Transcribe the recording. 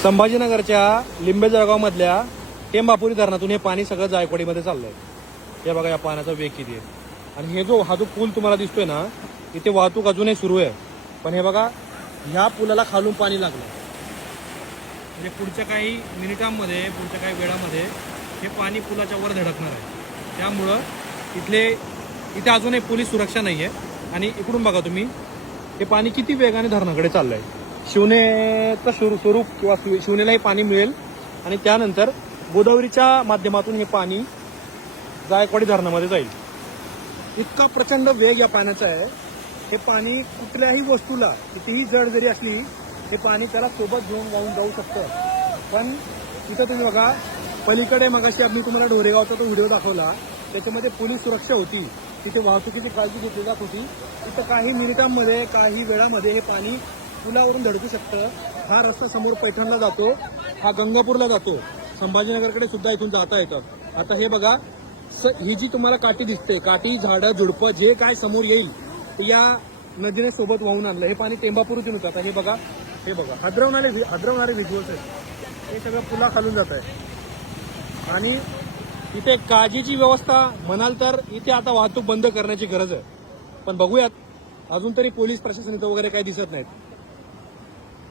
संभाजीनगरच्या लिंबे जळगावमधल्या टेंबापुरी धरणातून हे पाणी सगळं जायकवाडीमध्ये चाललंय। हे बघा या पाण्याचा वेग किती आहे। आणि हे जो हा जो पूल तुम्हाला दिसतोय ना, इथे वाहतूक अजूनही सुरू आहे। पण हे बघा ह्या पुलाला खालून पाणी लागलं, म्हणजे पुढच्या काही मिनिटांमध्ये, पुढच्या काही वेळामध्ये हे पाणी पुलाच्या वर धडकणार आहे। त्यामुळं इथे अजूनही पोलीस सुरक्षा नाही आहे। आणि इकडून बघा तुम्ही, हे पाणी किती वेगाने धरणाकडे चाललंय। शिवनेचं स्वरूप किंवा शिवनेलाही पाणी मिळेल आणि त्यानंतर गोदावरीच्या माध्यमातून हे पाणी जायकवाडी धरणामध्ये जाईल। इतका प्रचंड वेग या पाण्याचा आहे। हे पाणी कुठल्याही वस्तूला कितीही जड जरी असली, हे पाणी त्याला सोबत घेऊन वाहून जाऊ शकतं। पण इथं तुम्ही बघा, पलीकडे मगाशी आम्ही तुम्हाला ढोरेगावचा तो व्हिडिओ दाखवला, त्याच्यामध्ये पोलीस सुरक्षा होती, तिथे वाहतुकीची काळजी घेतली जात होती। तिथं काही मिनिटांमध्ये, काही वेळामध्ये हे पाणी पुलावरून धडकू शकतं। हा रस्ता समोर पैठणला जातो, हा गंगापूरला जातो, संभाजीनगरकडे सुद्धा इथून जाता येतं। आता हे बघा, ही जी तुम्हाला काठी दिसते, काठी, झाडं, झुडपं जे काय समोर येईल ते या नदीने सोबत वाहून आणलं। हे पाणी टेंबापूरतून होतं। आता हे बघा हदरवणारे व्हिज्युअल्स आहेत, हे सगळं पुला खालून जात आहे। आणि इथे काळजीची व्यवस्था म्हणाल तर इथे आता वाहतूक बंद करण्याची गरज आहे। पण बघूयात, अजून तरी पोलीस प्रशासन इथं वगैरे काही दिसत नाहीत।